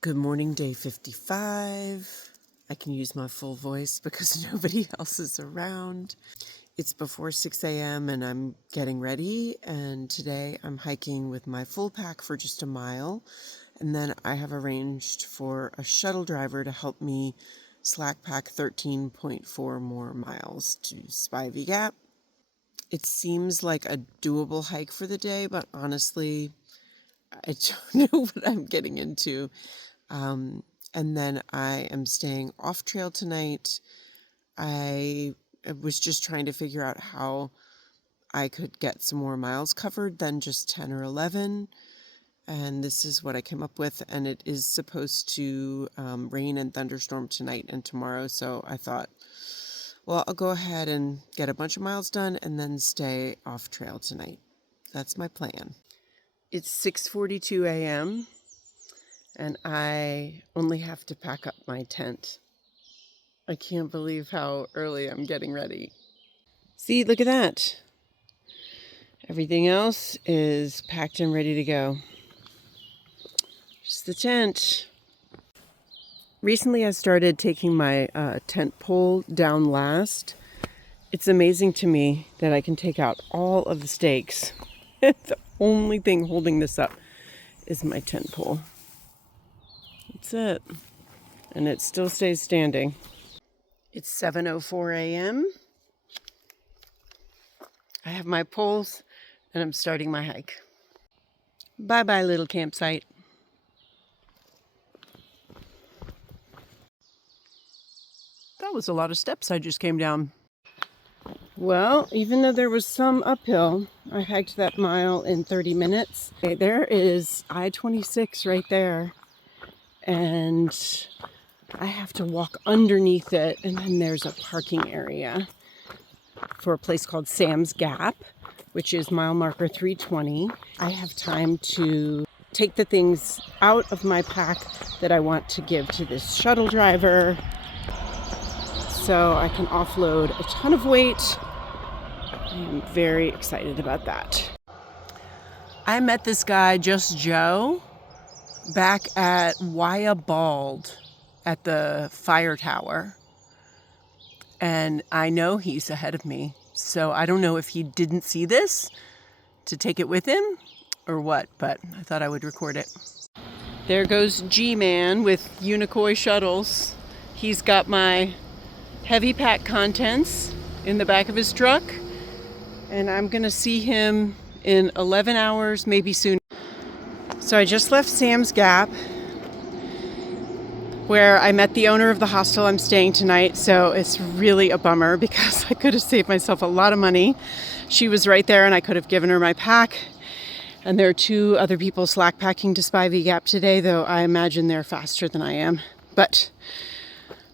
Good morning, day 55. I can use my full voice because nobody else is around. It's before 6 a.m. and I'm getting ready, and today I'm hiking with my full pack for just a mile, and then I have arranged for a shuttle driver to help me slack pack 13.4 more miles to Spivey Gap. It seems like a doable hike for the day, but honestly, I don't know what I'm getting into. And then I am staying off trail tonight. I was just trying to figure out how I could get some more miles covered than just 10 or 11. And this is what I came up with. And it is supposed to rain and thunderstorm tonight and tomorrow. So I thought, well, I'll go ahead and get a bunch of miles done and then stay off trail tonight. That's my plan. It's 6:42 a.m. and I only have to pack up my tent. I can't believe how early I'm getting ready. See, look at that. Everything else is packed and ready to go. Just the tent. Recently I started taking my tent pole down last. It's amazing to me that I can take out all of the stakes. The only thing holding this up is my tent pole. That's it. And it still stays standing. It's 7:04 a.m. I have my poles and I'm starting my hike. Bye-bye, little campsite. That was a lot of steps I just came down. Well, even though there was some uphill, I hiked that mile in 30 minutes. Okay, there is I-26 right there. And I have to walk underneath it, and then there's a parking area for a place called Sam's Gap, which is mile marker 320. I have time to take the things out of my pack that I want to give to this shuttle driver so I can offload a ton of weight. I'm very excited about that. I met this guy, Just Joe, back at Waya Bald at the fire tower. And I know he's ahead of me. So I don't know if he didn't see this to take it with him or what, but I thought I would record it. There goes G-Man with Unicoi shuttles. He's got my heavy pack contents in the back of his truck. And I'm gonna see him in 11 hours, maybe sooner. So I just left Sam's Gap, where I met the owner of the hostel I'm staying tonight. So it's really a bummer because I could have saved myself a lot of money. She was right there and I could have given her my pack. And there are two other people slack packing to Spivey Gap today, though I imagine they're faster than I am. But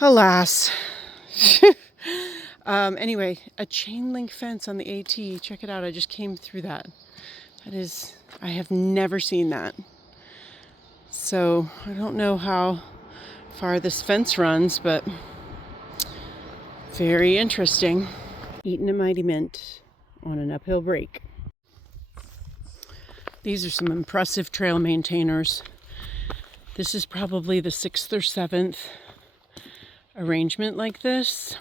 alas. Anyway, a chain link fence on the AT. Check it out. I just came through that. I have never seen that. So I don't know how far this fence runs, but very interesting. Eating a Mighty Mint on an uphill break. These are some impressive trail maintainers. This is probably the 6th or 7th arrangement like this,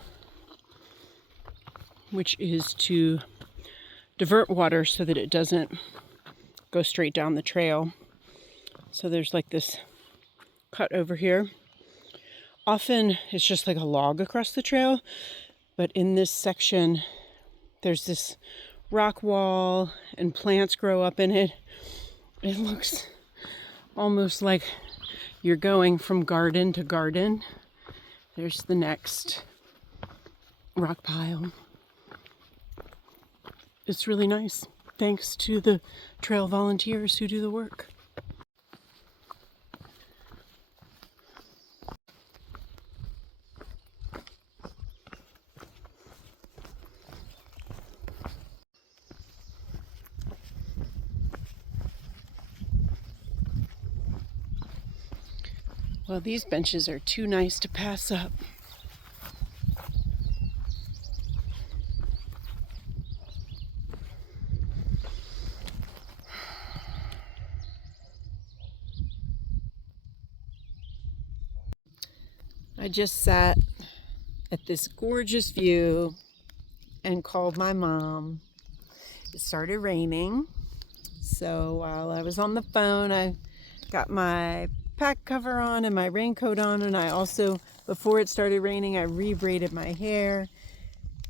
which is to divert water so that it doesn't go straight down the trail. So there's like this cut over here. Often it's just like a log across the trail, but in this section there's this rock wall and plants grow up in it. It looks almost like you're going from garden to garden. There's the next rock pile. It's really nice, thanks to the trail volunteers who do the work. Well, these benches are too nice to pass up. I just sat at this gorgeous view and called my mom. It started raining, so while I was on the phone, I got my pack cover on and my raincoat on, and I also, before it started raining, I re-braided my hair.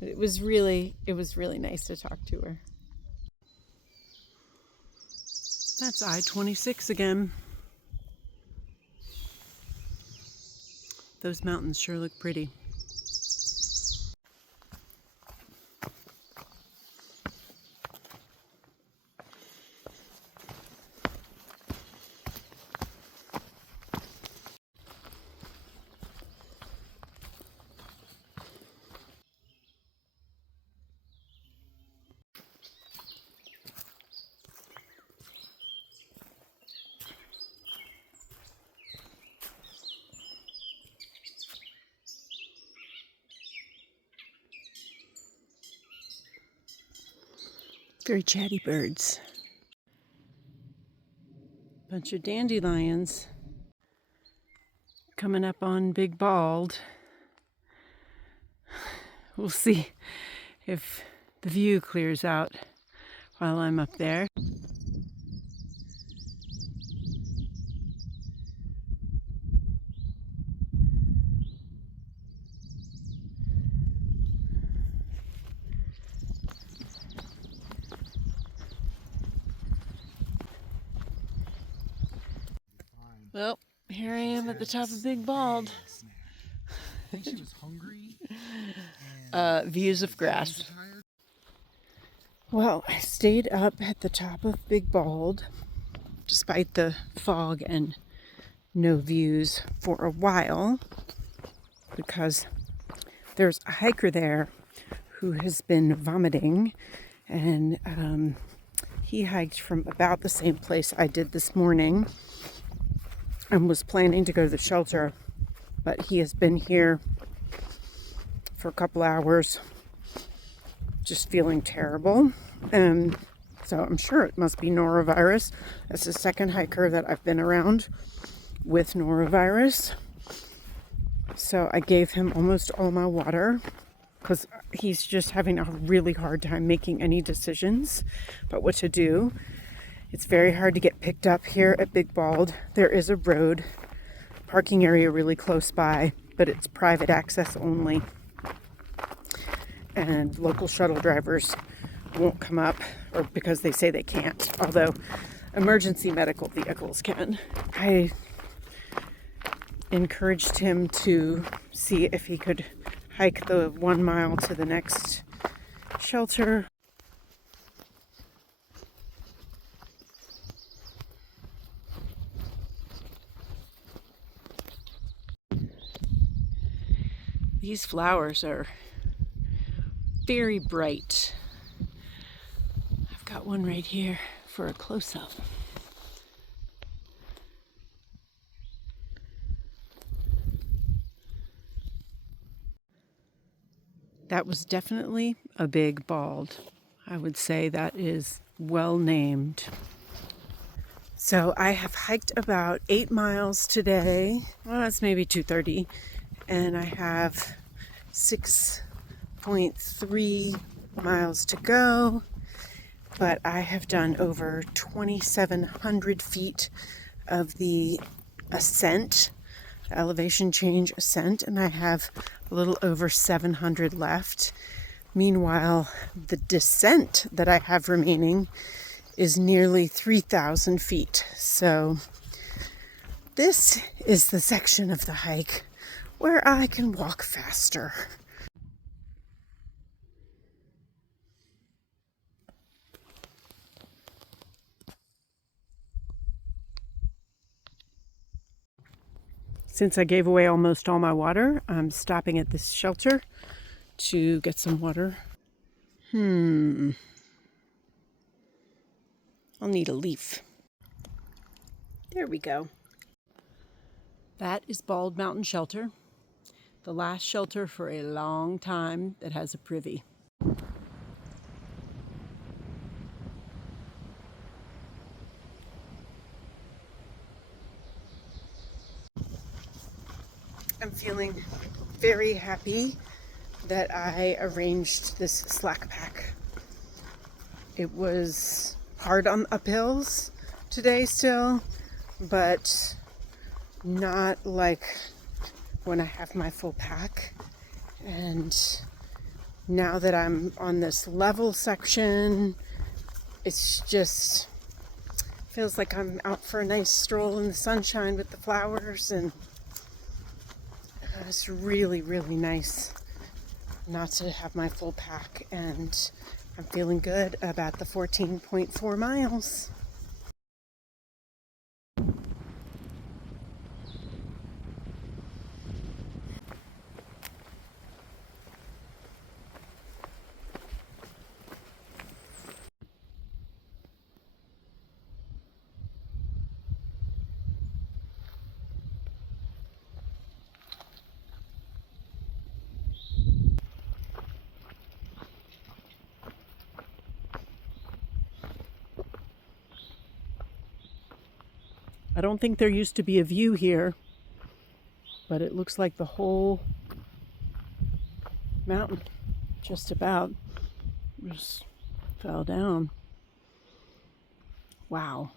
It was really nice to talk to her. That's I-26 again. Those mountains sure look pretty. Very chatty birds. Bunch of dandelions coming up on Big Bald. We'll see if the view clears out while I'm up there. Well, here I am at the top of Big Bald. I think she was hungry. Views of grass. Well, I stayed up at the top of Big Bald despite the fog and no views for a while because there's a hiker there who has been vomiting, and he hiked from about the same place I did this morning and was planning to go to the shelter, but he has been here for a couple hours just feeling terrible, and so I'm sure it must be norovirus. That's the second hiker that I've been around with norovirus. So I gave him almost all my water because he's just having a really hard time making any decisions about what to do. It's very hard to get picked up here at Big Bald. There is a road, parking area really close by, but it's private access only. And local shuttle drivers won't come up, or because they say they can't, although emergency medical vehicles can. I encouraged him to see if he could hike the 1 mile to the next shelter. These flowers are very bright. I've got one right here for a close-up. That was definitely a Big Bald. I would say that is well named. So I have hiked about 8 miles today. Well, that's maybe 2:30. And I have 6.3 miles to go. But I have done over 2,700 feet of the ascent, elevation change ascent, and I have a little over 700 left. Meanwhile, the descent that I have remaining is nearly 3,000 feet. So this is the section of the hike where I can walk faster. Since I gave away almost all my water, I'm stopping at this shelter to get some water. I'll need a leaf. There we go. That is Bald Mountain Shelter, the last shelter for a long time that has a privy. I'm feeling very happy that I arranged this slack pack. It was hard on uphills today still, but not like when I have my full pack. And now that I'm on this level section, it's just feels like I'm out for a nice stroll in the sunshine with the flowers, and it's really, really nice not to have my full pack, and I'm feeling good about the 14.4 miles. I don't think there used to be a view here, but it looks like the whole mountain just about just fell down. Wow,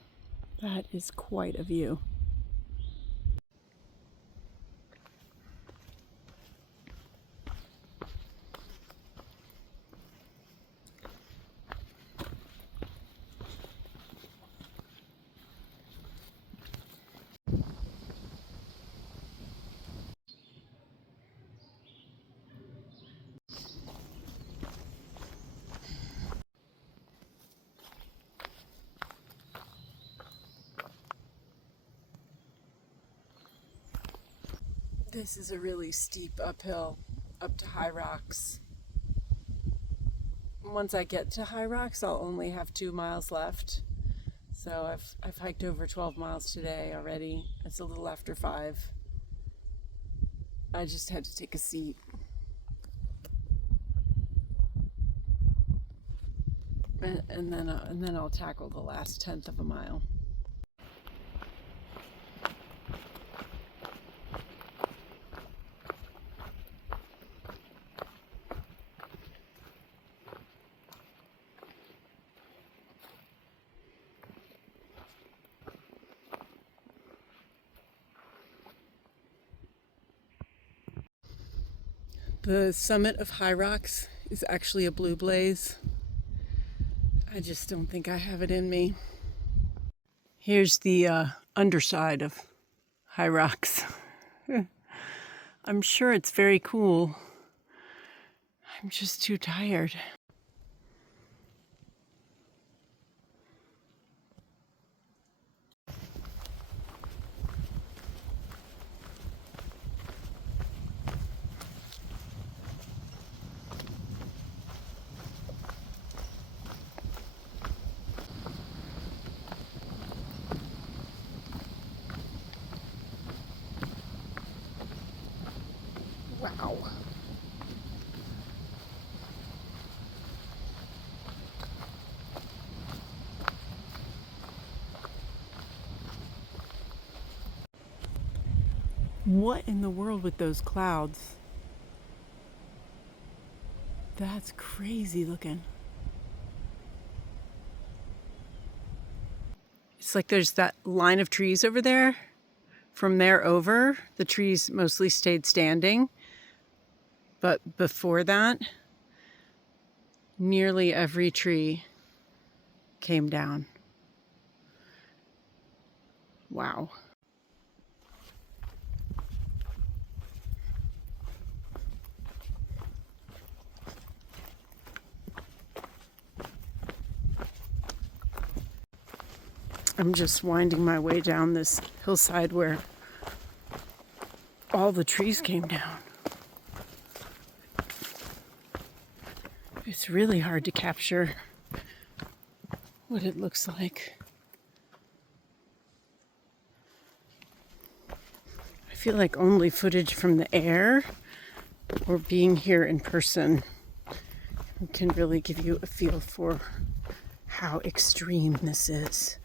that is quite a view. This is a really steep uphill up to High Rocks. Once I get to High Rocks, I'll only have 2 miles left. So I've hiked over 12 miles today already. It's a little after 5. I just had to take a seat. And then I'll tackle the last 10th of a mile. The summit of High Rocks is actually a blue blaze. I just don't think I have it in me. Here's the underside of High Rocks. I'm sure it's very cool. I'm just too tired. Wow. What in the world with those clouds? That's crazy looking. It's like there's that line of trees over there. From there over, the trees mostly stayed standing. But before that, nearly every tree came down. Wow. I'm just winding my way down this hillside where all the trees came down. It's really hard to capture what it looks like. I feel like only footage from the air or being here in person can really give you a feel for how extreme this is.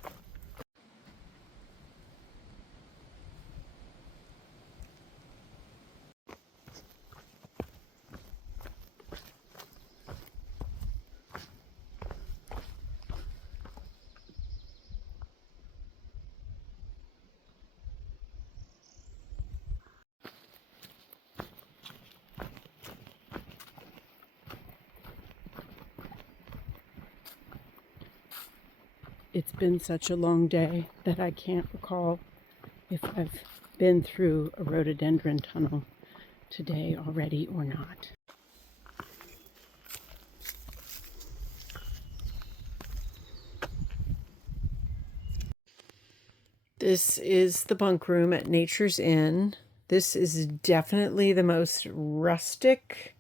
It's been such a long day that I can't recall if I've been through a rhododendron tunnel today already or not. This is the bunk room at Nature's Inn. This is definitely the most rustic,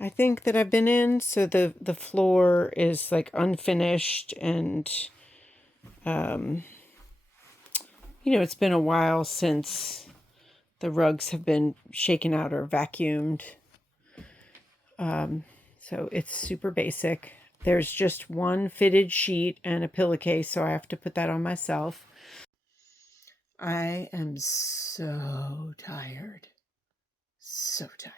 I think, that I've been in. So the floor is like unfinished, and it's been a while since the rugs have been shaken out or vacuumed. So it's super basic. There's just one fitted sheet and a pillowcase, so I have to put that on myself. I am so tired. So tired.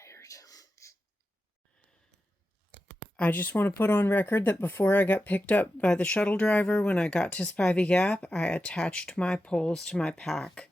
I just want to put on record that before I got picked up by the shuttle driver when I got to Spivey Gap, I attached my poles to my pack